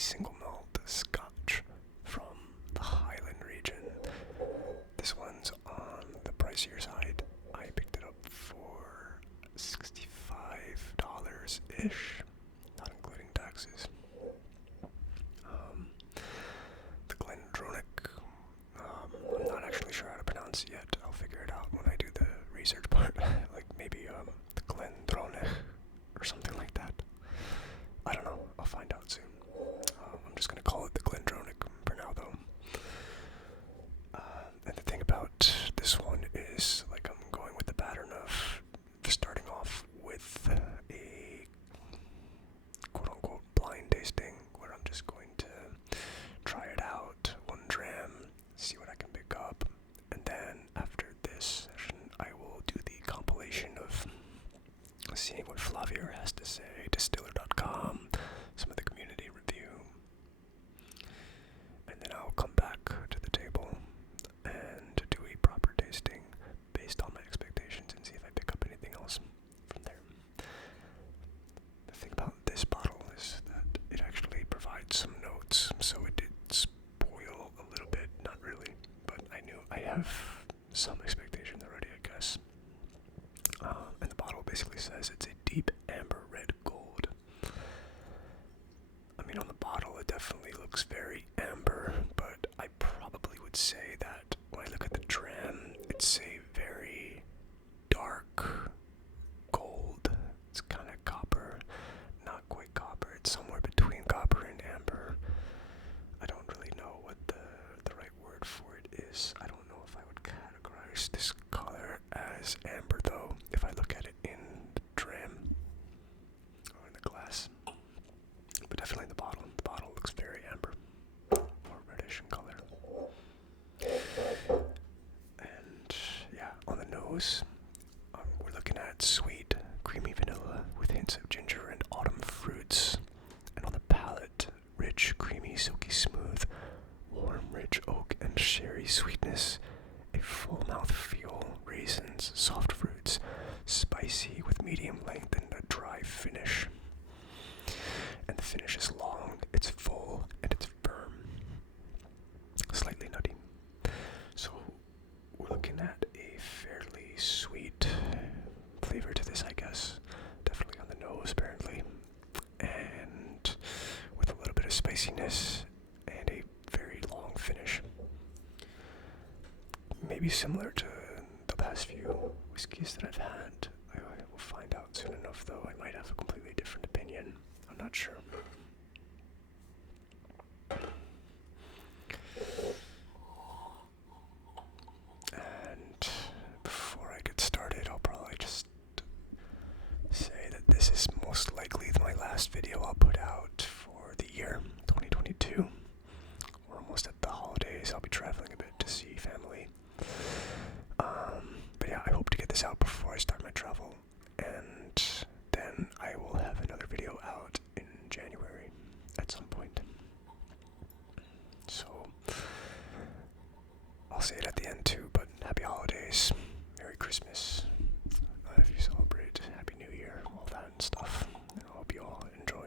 single malt scotch from the Highland region. This one's on the pricier side. I picked it up for $65-ish, not including taxes. The GlenDronach, I'm not actually sure how to pronounce it yet. I'll figure it out when I do the research part. Like maybe the GlenDronach or something like that. I don't know. I'll find out soon. I'm just gonna call it the GlenDronach for now, though. And the thing about this one is, like, I'm going with the pattern of starting off with a quote-unquote blind tasting, where I'm just going to try it out, 1 dram, see what I can pick up, and then after this session, I will do the compilation of seeing what Flavier has to say, distiller.com, some of the community review, and then I'll come back to the table and do a proper tasting based on my expectations and see if I pick up anything else from there. The thing about this bottle is that it actually provides some notes, so it did spoil a little bit, not really, but I knew I have some expectations already, I guess. And the bottle basically says it's a deep amber red gold. I mean, on the bottle it definitely looks very amber, but I probably would say that when I look at the dram, it's a very dark gold. It's kind of copper, not quite copper. It's somewhere between copper and amber. I don't really know what the right word for it is. I don't know if I would categorize this color as amber, though, if I look at it in the dram or in the glass. But definitely the bottle. The bottle looks very amber, more reddish in color. And yeah, on the nose, we're looking at sweet, creamy vanilla with hints of ginger and autumn fruits. And on the palate, rich, creamy, silky smooth, warm, rich oak and sherry sweetness, a full mouth feel, raisins, soft fruits, spicy with medium length and a dry finish. And the finish is long, it's full, and it's firm. Slightly nutty. So we're looking at a fairly sweet flavor to this, I guess. Definitely on the nose, apparently. And with a little bit of spiciness and a very long finish. Maybe similar to the past few whiskeys that I've had. I will find out soon enough, though. I might have a completely different opinion. I'm not sure. And before I get started, I'll probably just say that this is most likely my last video I'll put out for the year 2022. We're almost at the holidays. I'll be traveling a bit to see family. But yeah, I hope to get this out before I start my travel, and then I will have another video out in January at some point. So I'll say it at the end too, but happy holidays, Merry Christmas, if you celebrate, Happy New Year, all that stuff, and I hope you all enjoy.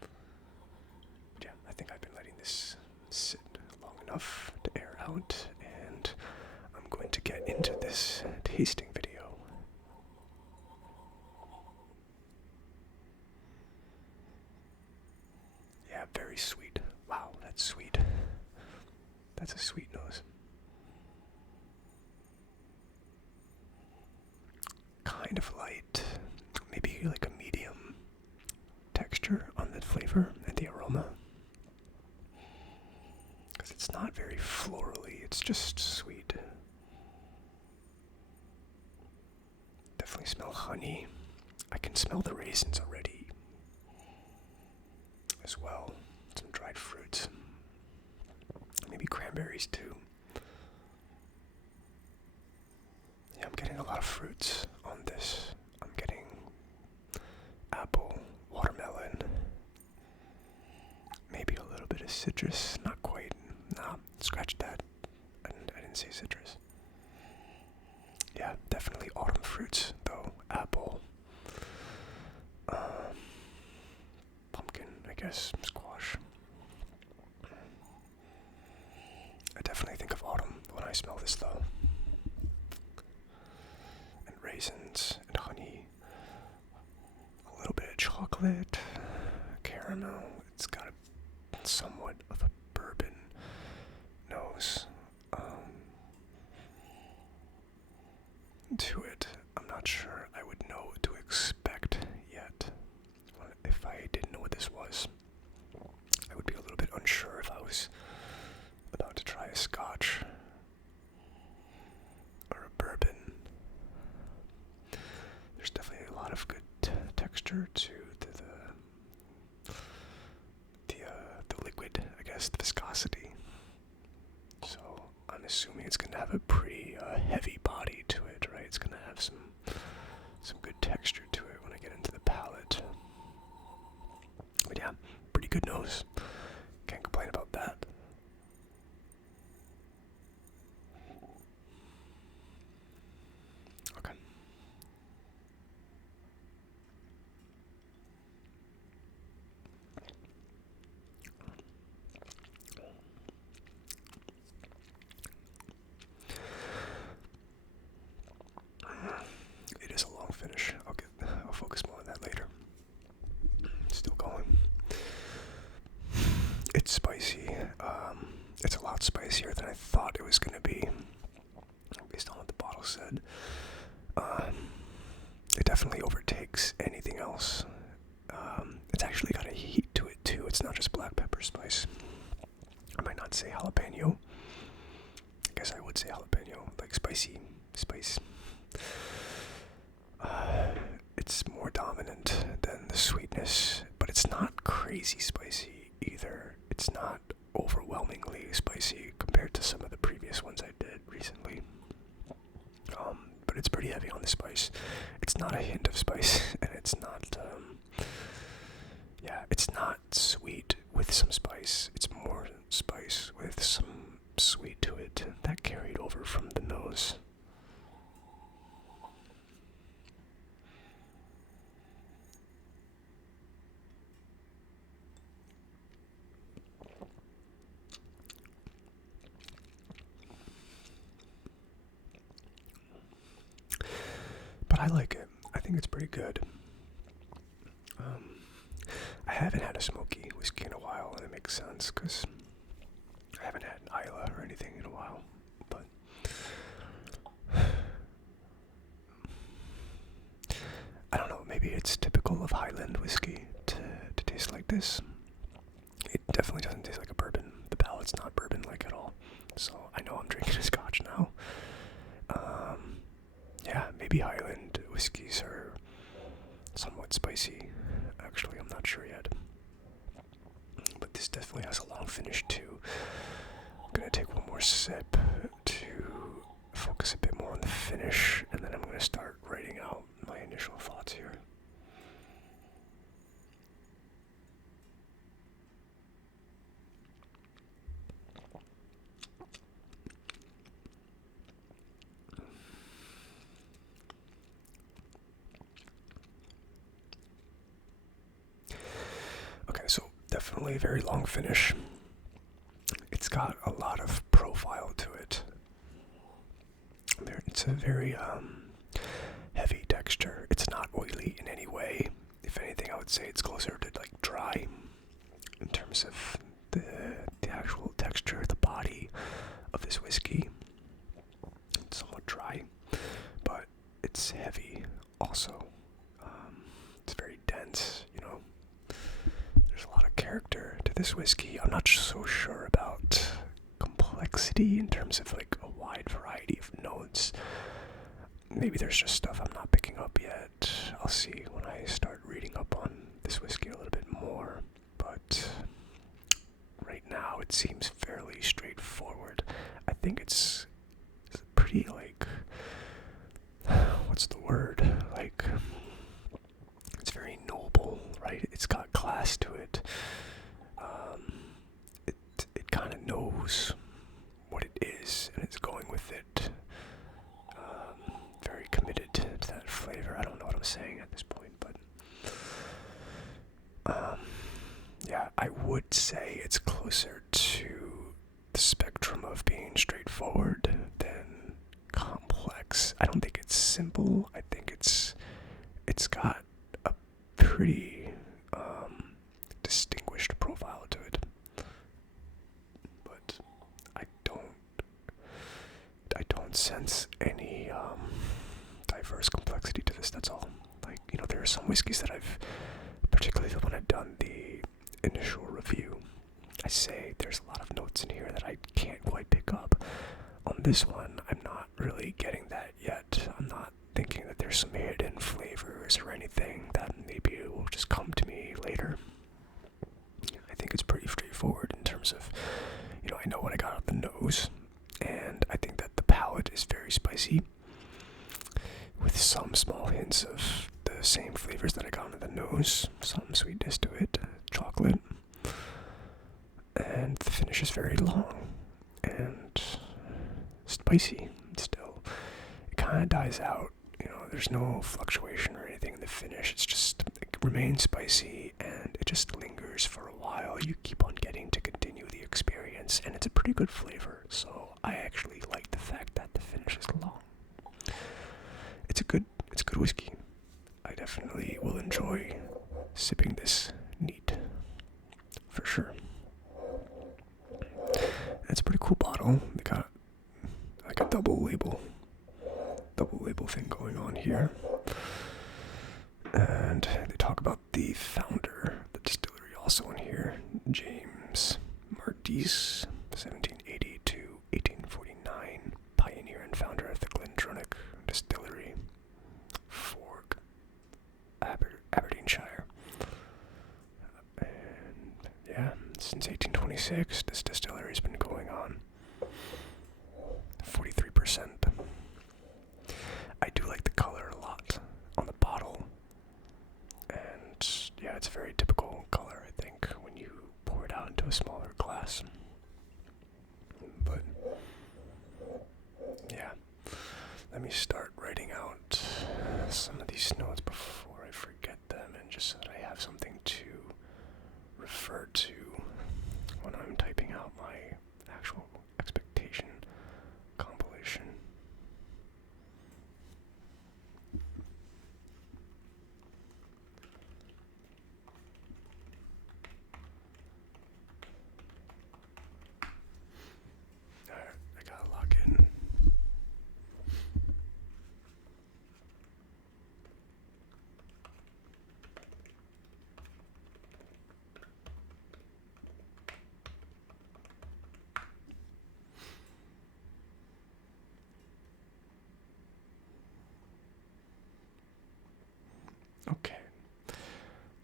But yeah, I think I've been letting this sit long enough to air out, and I'm going to get into this tasting video. Yeah, very sweet. Wow, that's sweet. That's a sweet nose. Kind of light, maybe like a medium texture on the flavor and the aroma. Because it's not very florally, it's just sweet. Definitely smell honey. I can smell the raisins already as well. Some dried fruits. Maybe cranberries too. Yeah, I'm getting a lot of fruits on this. I'm getting apple, watermelon, maybe a little bit of citrus. Not quite. Nah, scratch that. I didn't say citrus. Yeah, definitely autumn fruits though. Apple, pumpkin, I guess, squash. this though. And raisins and honey. A little bit of chocolate, caramel. It's got somewhat of a bourbon nose to it. I'm not sure I would know what to expect yet. If I didn't know what this was, I would be a little bit unsure if I was about to try a scotch or a bourbon. There's definitely a lot of good texture to the liquid, I guess, the viscosity. So I'm assuming it's going to have a pretty heavy body to it, right? It's going to have some good texture to it when I get into the palate. But yeah, pretty good nose. Can't complain about that. Okay. It is a long finish. I'll focus more on that later. Still going. It's spicy. It's a lot spicier than I thought it was going to be, based on what the bottle said. It definitely overtakes anything else. It's actually got a heat to it too. It's not just black pepper spice. I might not say jalapeno. I guess I would say jalapeno, like spicy spice. It's more dominant than the sweetness, but it's not crazy spicy either. It's not overwhelmingly spicy compared to some of the previous ones I did recently. But it's pretty heavy on the spice. It's not a hint of spice, and it's not, it's not sweet with some spice. It's more spice with some sweet to it that carried over from the nose. But I like it. I think it's pretty good. I haven't had a smoky whiskey in a while, and it makes sense because I haven't had an Isla or anything in a while. But I don't know. Maybe it's typical of Highland whiskey to taste like this. It definitely doesn't taste like a bourbon. The palate's not bourbon-like at all. So I know I'm drinking a scotch now. Maybe Highland whiskeys are somewhat spicy. Actually, I'm not sure yet. But this definitely has a long finish too. I'm gonna take one more sip to focus a bit more on the finish, and then I'm gonna start writing out my initial thoughts here. Okay, so definitely a very long finish. It's got a lot of profile to it. It's a very heavy texture. It's not oily in any way. If anything, I would say it's closer to like dry in terms of the actual texture, the body of this whiskey. It's somewhat dry, but it's heavy also. It's very dense, you know. There's a lot of character to this whiskey. I'm not so sure about complexity in terms of like a wide variety of notes. Maybe there's just stuff I'm not picking up yet. I'll see when I start reading up on this whiskey a little bit more. But right now it seems fairly straightforward. I think it's pretty like, what's the word? Like, it's very noble, right? It's got class to it. It kind of knows what it is, and it's going with it. Very committed to that flavor. I don't know what I'm saying at this point, but I would say it's closer to the spectrum of being straightforward than complex. I don't think it's simple. I think it's got a pretty distinguished profile to it. But I don't sense any diverse complexity to this. That's all. Like, there are some whiskeys that particularly when I've done the initial review, I say there's a lot of notes in here that I can't quite pick up. On this one, I'm not really getting that yet. I'm not thinking that there's some hidden flavors or anything that maybe will just come to me later. I think it's pretty straightforward in terms of, I know what I got out the nose, and I think that the palate is very spicy, with some small hints of the same flavors that I got on the nose, some sweetness to it, chocolate, and the finish is very long and spicy still. It kind of dies out, there's no fluctuation or anything in the finish. It remains spicy and it just lingers for a while. You keep on getting to continue the experience, and it's a pretty good flavor, so I actually like the fact that the finish is long. It's good whiskey. I definitely will enjoy sipping this neat, for sure. It's a pretty cool bottle. They got like a double label thing going on here. And they talk about the founder, the distillery also in here, James Martis, 1780 to 1849, pioneer and founder of the GlenDronach distillery, Fork, Aberdeenshire. And yeah, since 1826, this distillery's been going on. 43%. I do like the color a lot on the bottle. And yeah, it's a very typical color, I think, when you pour it out into a smaller glass. But yeah, let me start writing out some of these notes before I forget them, and just so that I have something to refer to when I'm typing out my actual expectation compilation. Alright, I gotta log in. Okay,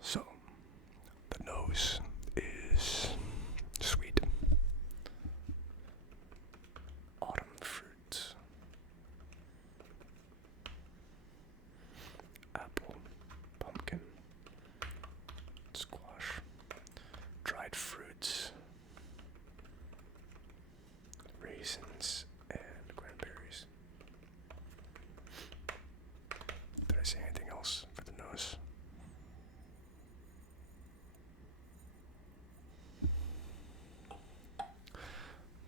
so the nose is sweet, autumn fruits, apple, pumpkin, squash, dried fruits, raisins, and cranberries. Did I say anything else for the nose?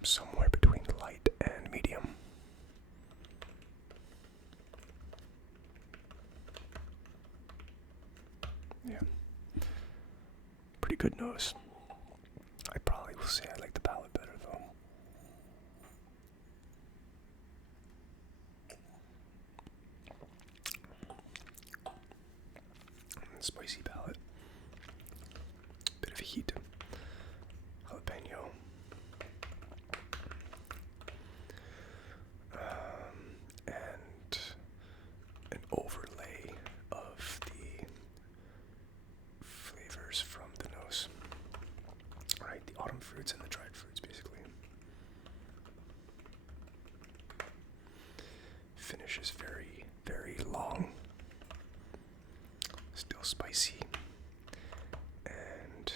Somewhere between light and medium. Yeah. Pretty good nose. I probably will say I like the palate better though. Spicy palate. Bit of heat. Jalapeño. And an overlay of the flavors from the nose. Right, the autumn fruits and the dried fruits, basically. Finish is very, very long. Still spicy. And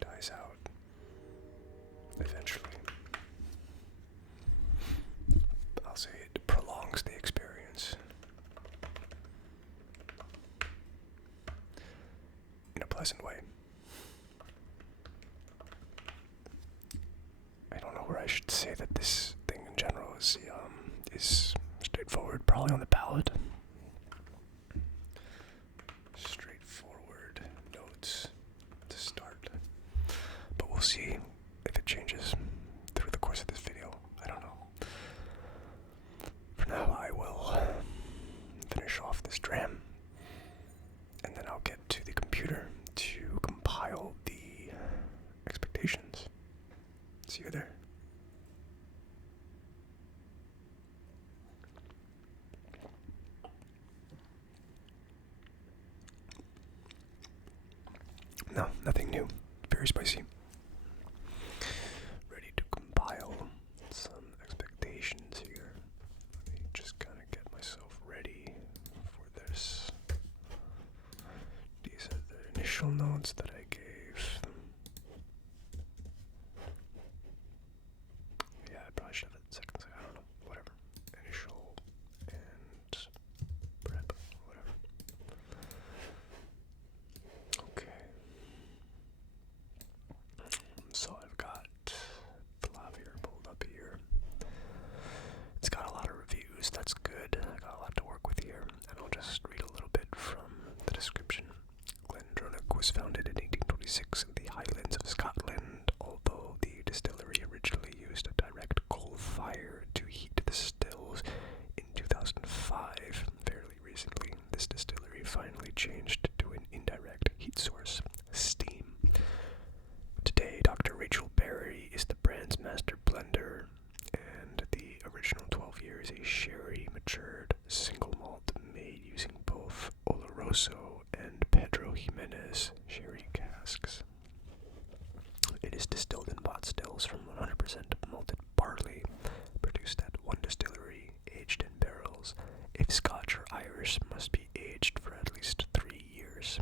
dies out eventually. I'll say it prolongs the experience in a pleasant way. I don't know where I should say that this thing in general is straightforward, probably on the palate. Straightforward notes to start. But we'll see if it changes through the course of this video. I don't know. For now, I will finish off this dram, and then I'll get to the computer to compile the expectations. See you there. No, nothing new. Very spicy. Ready to compile some expectations here. Let me just kind of get myself ready for this. These are the initial notes that I gave. Yeah, I probably should have it seconds. I don't know. Whatever. Initial and prep. Whatever. Okay. So I've got Flavier pulled up here. It's got a lot of reviews. That's good. I got a lot to work with here. And I'll just read a little bit from the description. GlenDronach was founded in 1826 in the Highlands of Scotland, although the distillery originally used a direct coal fire to heat the stills. In 2005, fairly recently, this distillery finally changed to an indirect heat source, steam. Today, Dr. Rachel Berry is the brand's master blender, and the original 12 years a sherry matured single malt made using both Oloroso and Pedro Jimenez sherry casks. It is distilled in pot stills from 100% malted barley, produced at one distillery, aged in barrels. If Scotch or Irish, must be aged for at least 3 years.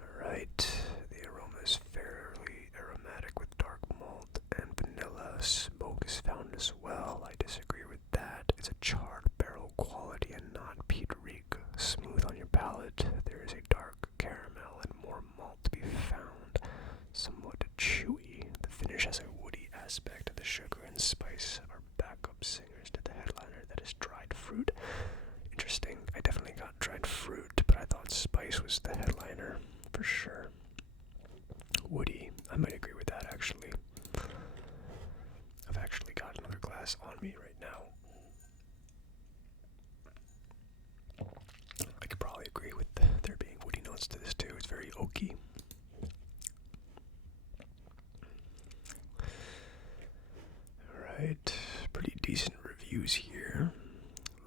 Alright, the aroma is fairly aromatic with dark malt and vanilla. Smoke is found as well. I disagree with that. It's a charred barrel quality and not peat reek. Smooth on your palate. There is a dark caramel and more malt to be found. Somewhat chewy. The finish has a woody aspect. The sugar and spice are backup singers to the headliner that is dried fruit. Interesting. I definitely got dried fruit, but I thought spice was the headliner for sure. Woody. I might agree with that actually. I've actually got another glass on me right now. I could probably agree with there being woody notes to this too. It's very oaky. Alright, pretty decent reviews here.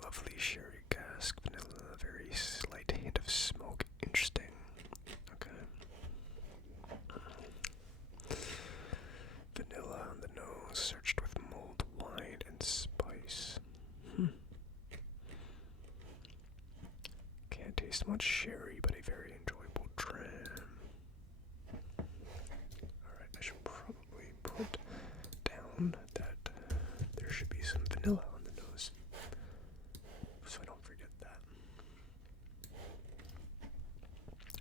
Lovely sherry cask, vanilla, very slight hint of smoke. Interesting. Okay. Vanilla on the nose, searched with mulled wine and spice. Can't taste much sherry, but a very enjoyable dram. Alright, I should probably put down that there should be some vanilla on the nose, so I don't forget that.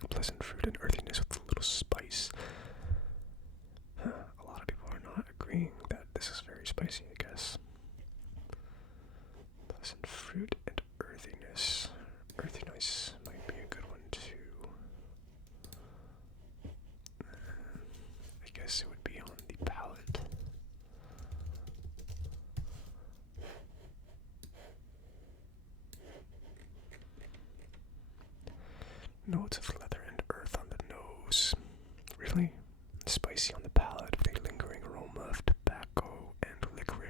Pleasant fruit and earthiness with a little spice. A lot of people are not agreeing that this is very spicy, I guess. Pleasant fruit and earthiness. Earthiness might be a good one too. I guess it would be on the palate. Notes of leather and earth on the nose. Really? Spicy on the palate with a lingering aroma of tobacco and licorice.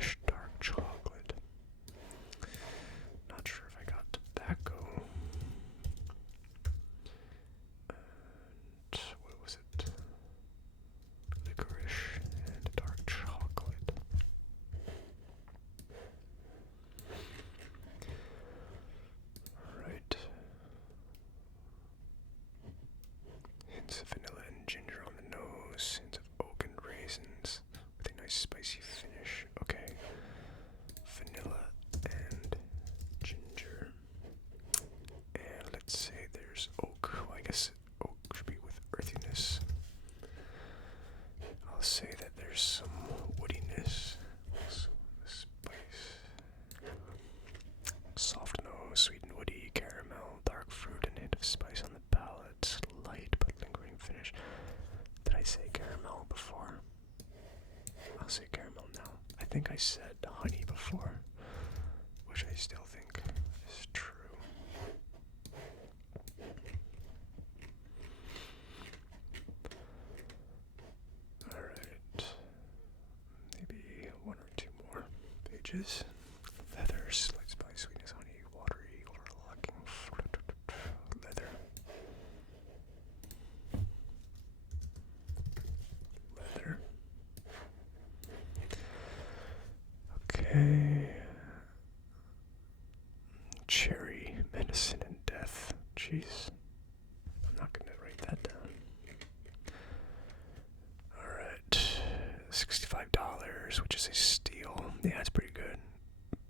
I'll say caramel now. I think I said honey before, which I still think is true. Alright. Maybe one or two more pages. Leather, slight spice, sweetness, honey, watery, overlocking, leather. Leather. Okay. Cherry, medicine, and death. Jeez. I'm not gonna write that down. Alright. $65, which is a steal. Yeah, it's pretty good.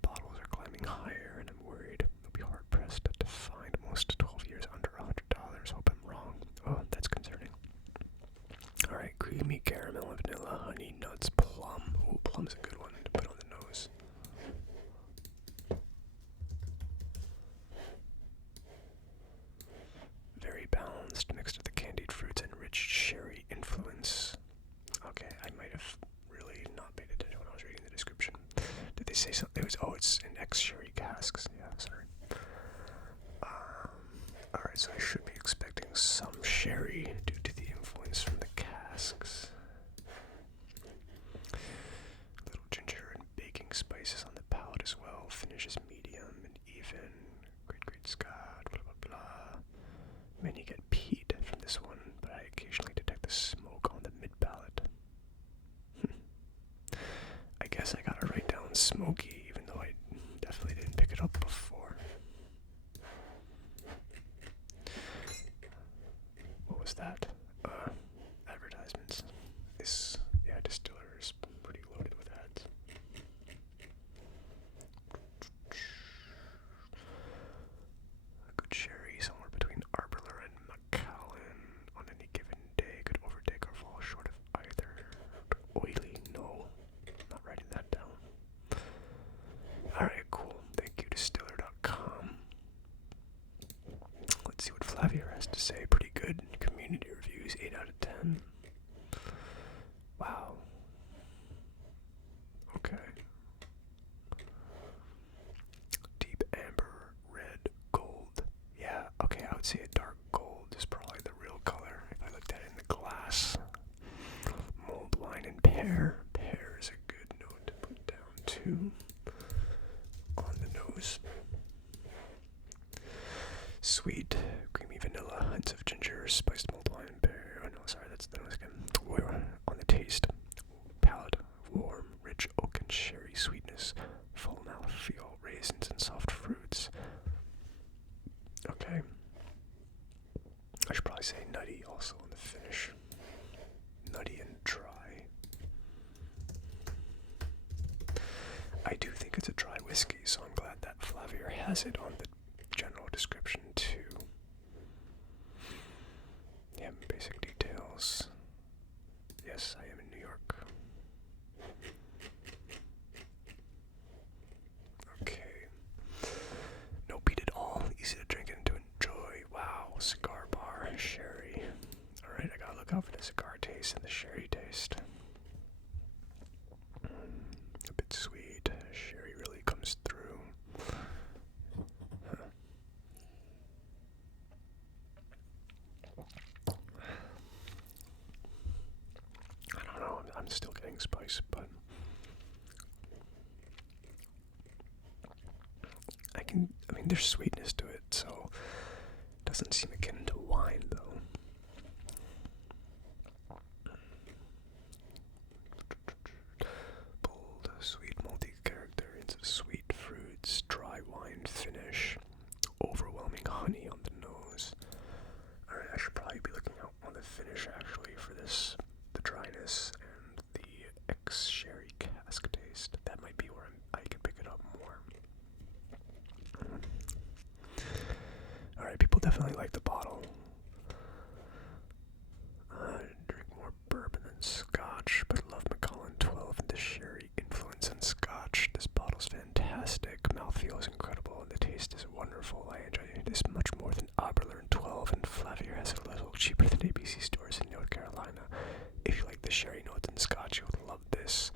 Bottles are climbing higher, and I'm worried I'll be hard pressed to find most 12 years under $100. Hope I'm wrong. Oh, that's concerning. Alright, creamy caramel, vanilla, honey, nuts, plum. Ooh, plum's a good one to put on the nose. Very balanced, mixed with the candied fruits and rich cherry influence. Okay, I might have really not paid attention when I was reading the description. Did they say something? It's in ex-sherry casks. Yeah, sorry. Alright, so I should be expecting some sherry due to the influence from the casks. Little ginger and baking spices on the palate as well. Finish is medium and even. Great Scott, blah blah blah. Many get peat from this one, but I occasionally detect the smoke on the mid-palate. I guess I gotta write down smoky, even though I definitely didn't pick it up before. What was that? Advertisements. Distiller is pretty loaded with ads. A good sherry, somewhere between Arbor and Macallan, on any given day, could overtake or fall short of either. Oily, no. Not writing that down. Alright, cool. Thank you, distiller.com. Let's see what Flavier has to say. Pretty good. Community reviews, 8 out of 10. Wow. Okay. Deep amber, red, gold. Yeah, okay, I would say a dark gold is probably the real color if I looked at it in the glass. Mulled wine and pear. Pear is a good note to put down too. On the nose. Sweet, creamy vanilla, hints of ginger, spiced mulled wine and pear. Oh no, sorry, that's the nose again. On the taste, palate, warm, rich oak and sherry sweetness, full mouthfeel, raisins and soft fruits. Okay. I should probably say nutty also on the finish. Nutty and dry. I do think it's a dry whiskey, so I'm glad that Flavier has it on the general description too. Yeah, basic details. Yes, I am in New York. Okay. No peat at all. Easy to drink and to enjoy. Wow, cigar bar, sherry. Alright, I gotta look out for the cigar taste and the sherry taste. A bit sweet. Sherry really comes through. Huh. I don't know, I'm still getting spice, but there's sweetness to it, so it doesn't seem akin to wine, though. Bold, sweet, multi-character, hints of sweet fruits, dry wine finish, overwhelming honey on the nose. Alright, I should probably be looking out on the finish, actually, for this, the dryness and the ex-sherry cask taste. That might be where I can pick it up more. Alright, people definitely like the bottle. Drink more bourbon than scotch, but love Macallan 12 and the sherry influence on scotch. This bottle's fantastic. Mouthfeel is incredible, and the taste is wonderful. I enjoy this much more than Oberlin 12, and Flavier has a little cheaper than ABC stores in North Carolina. If you like the sherry notes and scotch, you would love this.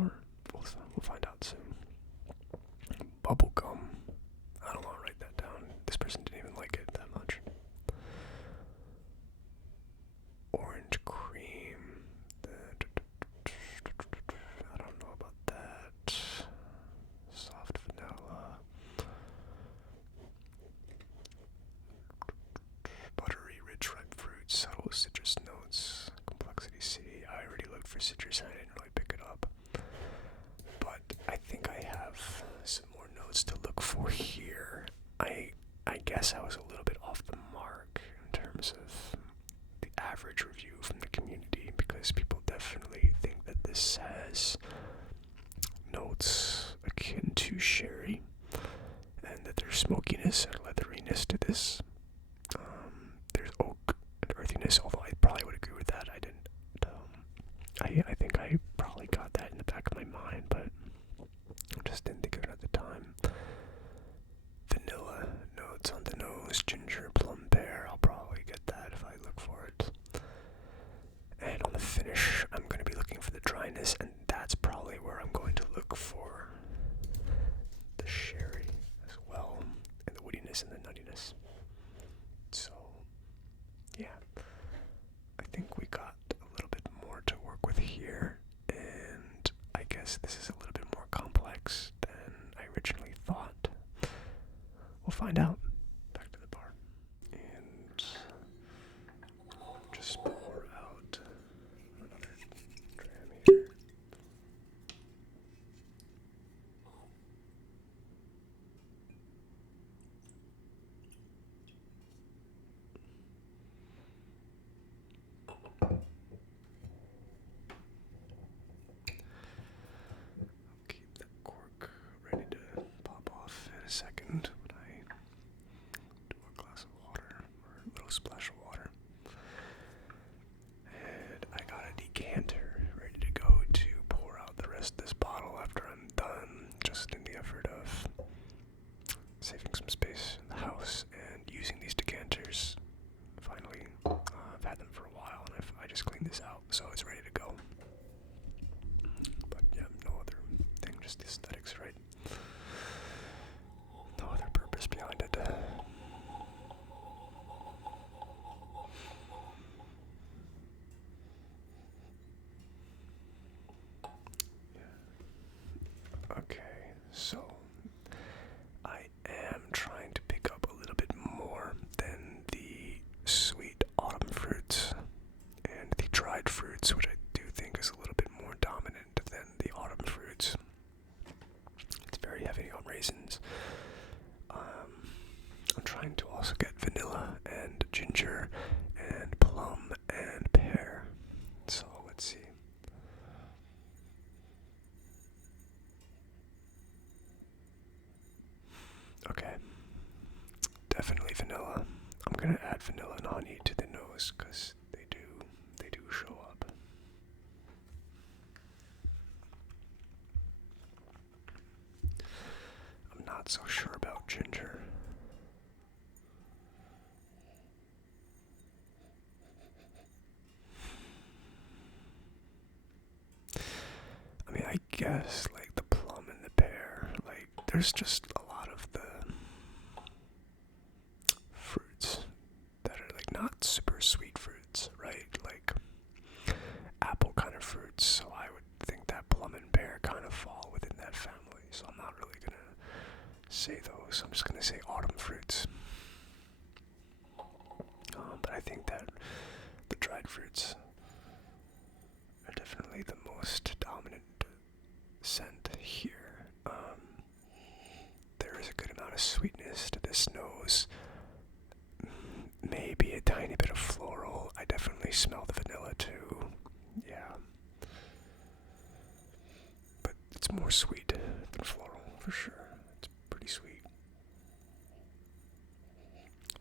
Or we'll find out soon. Bubblegum. I don't want to write that down. This person didn't even like it that much. Orange cream. I don't know about that. Soft vanilla. Buttery, rich, ripe fruits, subtle citrus notes, complexity C. I already looked for citrus and I didn't really pick it up. But I think I have some more notes to look for here. I guess I was a little bit off the mark in terms of the average review from the community, because people definitely think that this has notes akin to sherry, and that there's smokiness or leatheriness to this. There's oak and earthiness, although I probably would agree with that. I didn't. I think I probably got that in the back of my mind, but I just didn't think of it at the time. Vanilla notes on the nose, ginger, plum, pear. I'll probably get that if I look for it. And on the finish, I'm going to be looking for the dryness, and that's probably where I'm going to look for the sherry as well, and the woodiness and the nuttiness. So, yeah, I think we got a little bit more to work with here, and I guess this is a little bit more complex than I originally thought. We'll find out. Back to the bar. And just pour out another dram here. Keep that cork ready to pop off in a second when I do a glass of water, or a little splash of water. And I got a decanter ready to go to pour out the rest of this bottle after I'm done, just in the effort of saving some space in the house and using these decanters. Finally, I've had them for a while, and I just cleaned this out, so it's ready to go. But yeah, no other thing, just aesthetics, right? No other purpose behind it. Okay, so I am trying to pick up a little bit more than the sweet autumn fruits and the dried fruits, which I do think is a little bit more dominant than the autumn fruits. It's very heavy on raisins. I'm trying to also get vanilla and ginger and plum and pear. So let's see. Okay, definitely vanilla. I'm gonna add vanilla and honey to the nose because they do show up. I'm not so sure about ginger. I mean, I guess like the plum and the pear, like there's just a lot of the fruits that are like not super sweet fruits, right? Like apple kind of fruits, so I would think that plum and pear kind of fall within that family, so I'm not really gonna say those. I'm just gonna say autumn fruits. But I think that the dried fruits are definitely the most dominant scent here. There is a good amount of sweetness to this nose. Maybe a tiny bit of floral. I definitely smell the vanilla too. Yeah. But it's more sweet than floral, for sure. It's pretty sweet.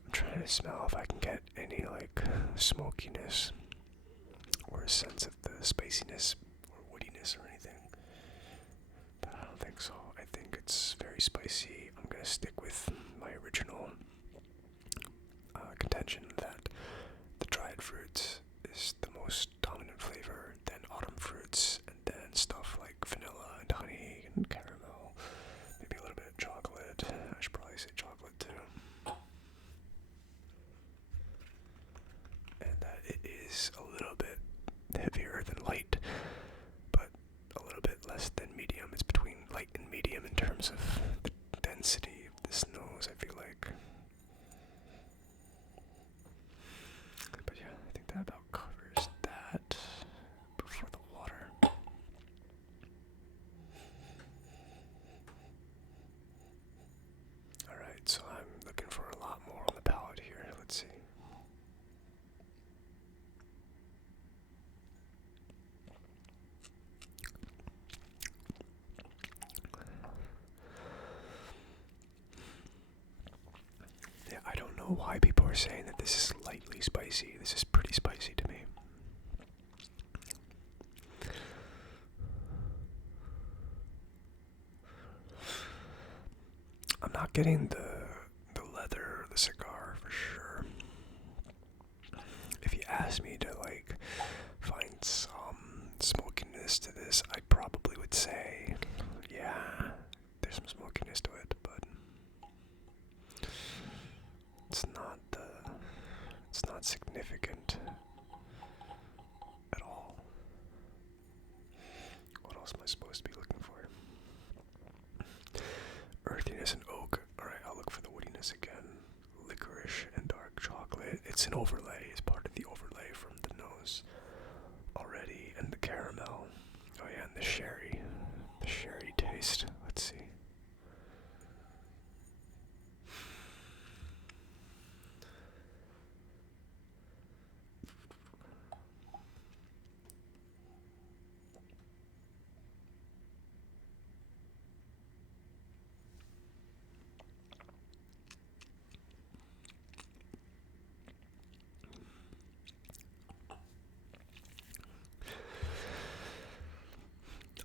I'm trying to smell if I can get any, like, smokiness or a sense of the spiciness or woodiness or anything. But I don't think so. I think it's very spicy. I'm gonna stick with my original contention that the dried fruits is the most dominant flavor, then autumn fruits, and then stuff like vanilla terms of the density of this nose, I feel like. But yeah, I think that about covers that before the water. Alright, so I'm looking for a lot more on the palate here. Let's see. Yeah, I don't know why people are saying that this is lightly spicy. This is pretty spicy to me. I'm not getting the leather of the cigar for sure. If you asked me to like find some smokiness to this, I probably would say, yeah, there's some smokiness to it, but it's not significant at all. What else am I supposed to be looking for? Earthiness and oak. Alright, I'll look for the woodiness again. Licorice and dark chocolate. It's an overlay. It's part of the overlay from the nose already. And the caramel. Oh yeah, and the sherry. The sherry taste. Let's see.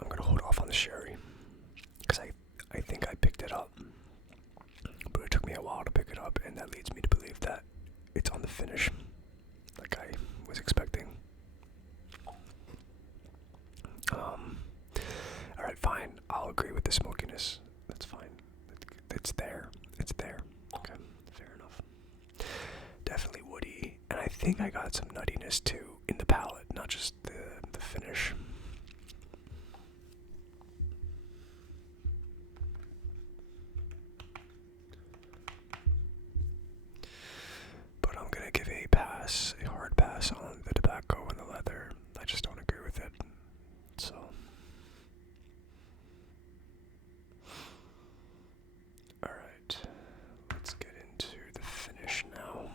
I'm gonna hold off on the sherry because I think I picked it up, but it took me a while to pick it up, and that leads me to believe that it's on the finish, like I was expecting. Alright, fine. I'll agree with the smokiness. That's fine. It's there. It's there. Okay, fair enough. Definitely woody, and I think I got some nuttiness too in the palate, not just the finish. But I'm gonna give a pass, a hard pass on the tobacco and the leather. I just don't agree with it. So. Alright, let's get into the finish now.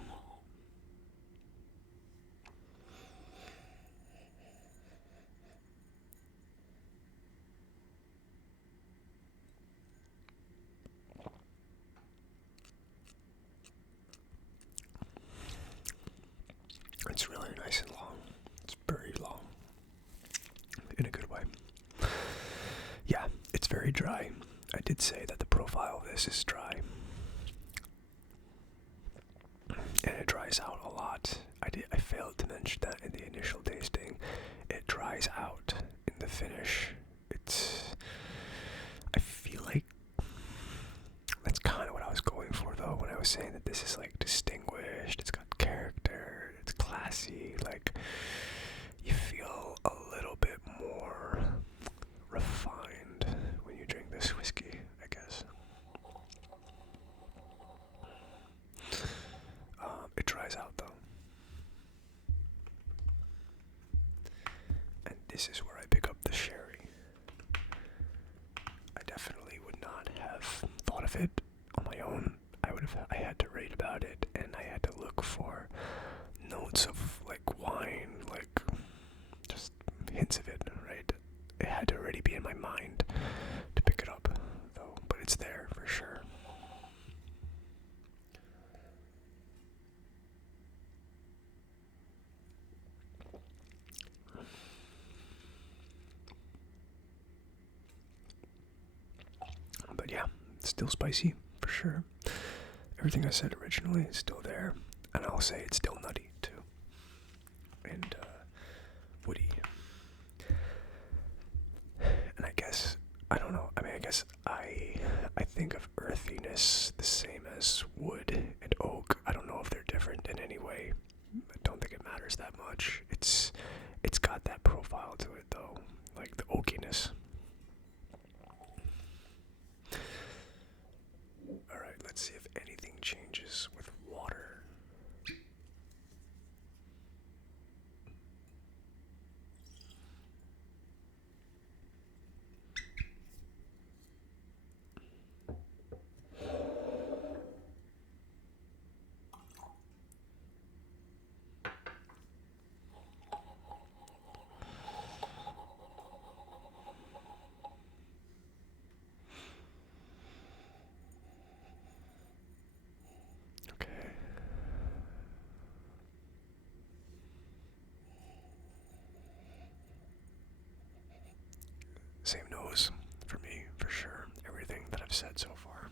It's really nice and long. It's very long. In a good way. Yeah, it's very dry. I did say that the profile of this is dry. And it dries out a lot. I failed to mention that in the initial tasting. It dries out in the finish. I feel like that's kind of what I was going for though when I was saying that this is like distinguished, it's got character, it's classy, like you feel a little bit more refined when you drink this whiskey, I guess. It dries out though. And this is where I pick up the sherry. I definitely would not have thought of it on my own. I had to read about it, and I had to look for notes of like wine, like just hints of it, right? It had to already be in my mind to pick it up, though, but it's there for sure. But yeah, it's still spicy, for sure. Everything I said originally is still there, and I'll say it's still nutty, too. And, woody. And I guess, I don't know, I think of earthiness the same as wood and oak. I don't know if they're different in any way. I don't think it matters that much. It's got that profile to it, though, like the oakiness. anything changes with water. Okay. Same nose for me, for sure. Everything that I've said so far.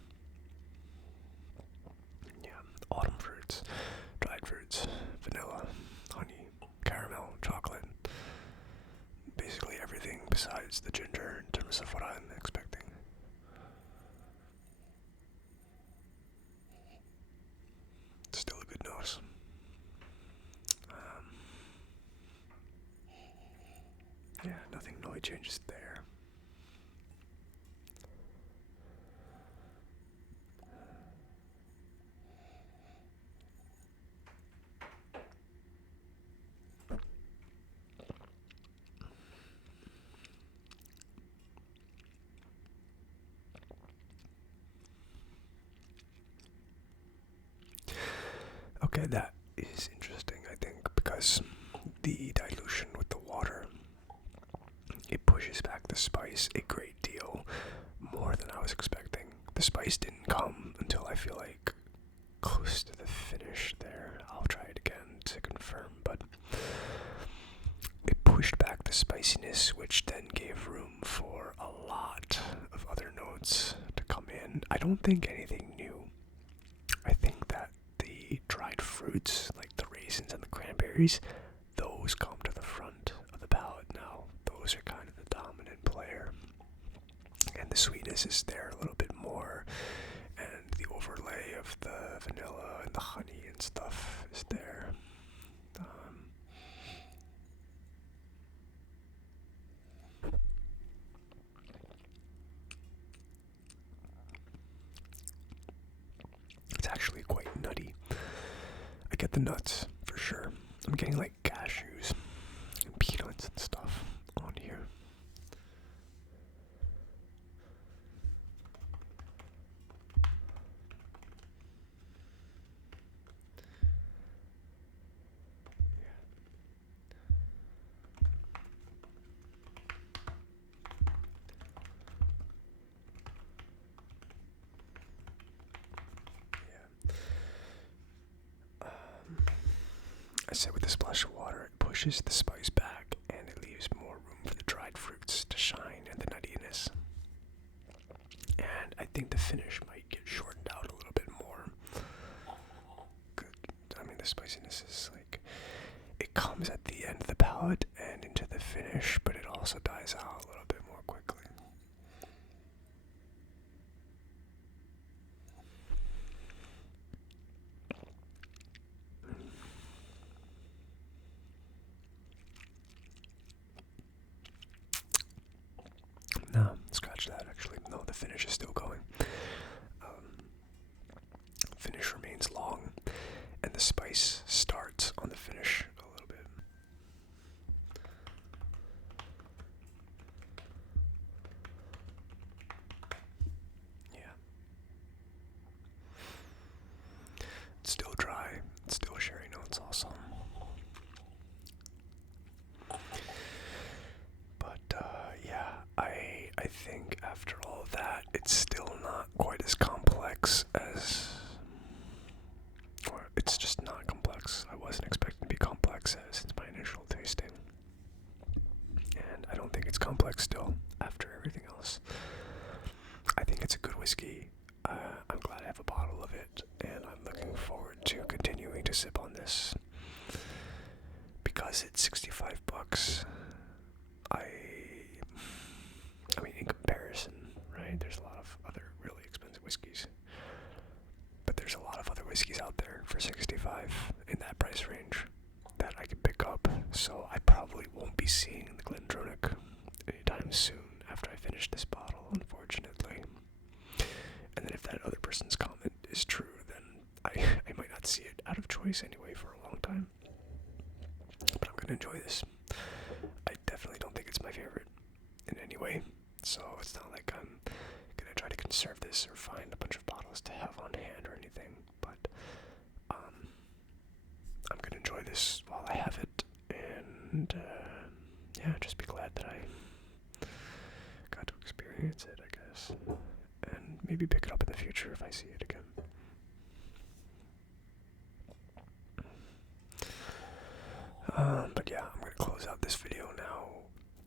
Yeah, autumn fruits, dried fruits, vanilla, honey, caramel, chocolate. Basically everything besides the ginger in terms of what I'm expecting. Still a good nose. Yeah, nothing really changes there. Okay, that is interesting, I think, because the dilution with the water, it pushes back the spice a great deal more than I was expecting. The spice didn't come until I feel like close to the finish there. I'll try it again to confirm, but it pushed back the spiciness, which then gave room for a lot of other notes to come in. I don't think anything new. I think that the dried fruits, like the raisins and the cranberries, those come to the front of the palate now. Those are kind of the dominant player. And the sweetness is there a little bit more. And the overlay of the vanilla and the honey and stuff is there. It's actually quite nutty. I get the nuts, for sure. I'm getting like cashews and peanuts and stuff on here. I said with a splash of water, it pushes the spice back and it leaves more room for the dried fruits to shine and the nuttiness. And I think the finish might get shortened out a little bit more. Good. I mean, the spiciness is like, it comes at the end of the palate and into the finish, but it also dies out a little bit more quickly. No, scratch that actually. No, the finish is still going. Finish remains long, and the spice starts on the finish a little bit. Yeah. It's still dry. It's still sherry notes also. But yeah, I think after all of that, it's still not quite as complex as, or it's just not complex. I wasn't expecting to be complex since my initial tasting, and I don't think it's complex still after everything else. I think it's a good whiskey. I'm glad I have a bottle of it, and I'm looking forward to continuing to sip on this because it's $65. I mean, in comparison, right? There's a lot of other really expensive whiskeys, but there's a lot of other whiskeys out there for $65 in that price range that I can pick up. So I probably won't be seeing the GlenDronach anytime soon after I finish this bottle, unfortunately. And then if that other person's comment is true, choice anyway for a long time. But I'm gonna enjoy this. I definitely don't think it's my favorite in any way, so it's not like I'm gonna try to conserve this or find a bunch of bottles to have on hand or anything, but I'm gonna enjoy this while I have it, and yeah, just be glad that I got to experience it, I guess, and maybe pick it up in the future if I see it again. But yeah, I'm gonna close out this video now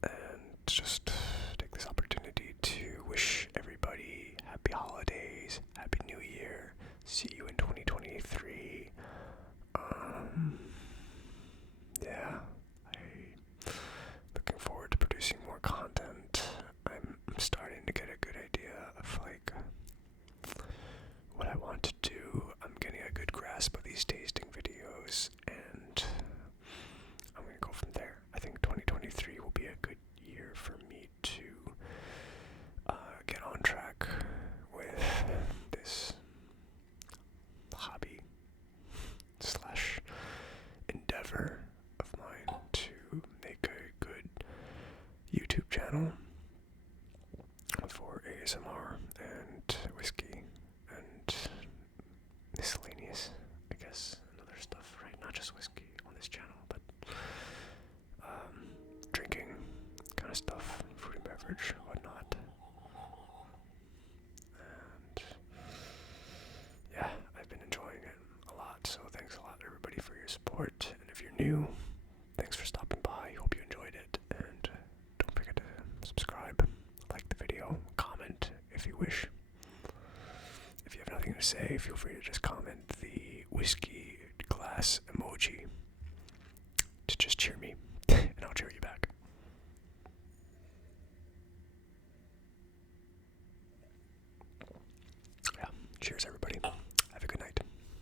and just take this opportunity to wish everybody happy holidays, happy new year, see you in 2023. Yeah, I'm looking forward to producing more content. I'm starting to get a good idea of like what I want to do. I'm getting a good grasp of these tasting videos, and I'm going to go from there. I think 2023 will be a good year for me to get on track with this hobby slash endeavor of mine to make a good YouTube channel for ASMR and whiskey and miscellaneous, I guess, and other stuff, right? Not just whiskey on this channel, but drinking kind of stuff, food and beverage, whatnot. And yeah, I've been enjoying it a lot, so thanks a lot everybody for your support. And if you're new, thanks for stopping by. Hope you enjoyed it, and don't forget to subscribe, like the video, comment if you wish. If you have nothing to say, feel free to just comment the whiskey glass emoji to just cheer me, and I'll cheer you back. Yeah, cheers everybody.